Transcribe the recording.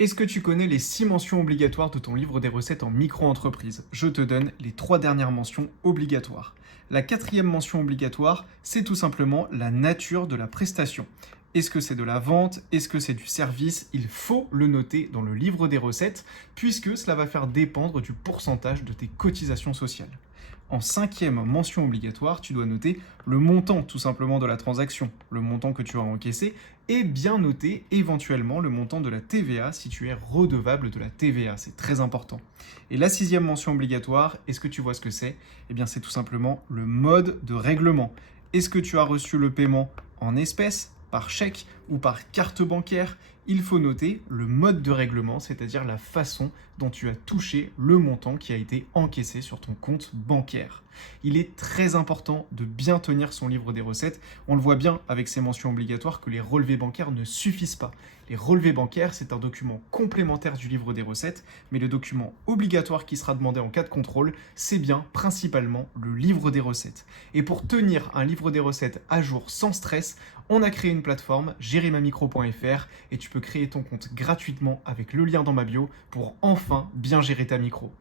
Est-ce que tu connais les 6 mentions obligatoires de ton livre des recettes en micro-entreprise? Je te donne les 3 dernières mentions obligatoires. La quatrième mention obligatoire, c'est tout simplement la nature de la prestation. Est-ce que c'est de la vente? Est-ce que c'est du service? Il faut le noter dans le livre des recettes, puisque cela va faire dépendre du pourcentage de tes cotisations sociales. En cinquième mention obligatoire, tu dois noter le montant tout simplement de la transaction, le montant que tu as encaissé, et bien noter éventuellement le montant de la TVA si tu es redevable de la TVA, c'est très important. Et la sixième mention obligatoire, est-ce que tu vois ce que c'est? Eh bien c'est tout simplement le mode de règlement. Est-ce que tu as reçu le paiement en espèces, par chèque ou par carte bancaire? Il faut noter le mode de règlement, c'est-à-dire la façon dont tu as touché le montant qui a été encaissé sur ton compte bancaire. Il est très important de bien tenir son livre des recettes. On le voit bien avec ces mentions obligatoires que les relevés bancaires ne suffisent pas. Les relevés bancaires, c'est un document complémentaire du livre des recettes, mais le document obligatoire qui sera demandé en cas de contrôle, c'est bien principalement le livre des recettes. Et pour tenir un livre des recettes à jour sans stress, on a créé une plateforme, gérer-ma-micro.fr, et tu peux créer ton compte gratuitement avec le lien dans ma bio pour enfin bien gérer ta micro.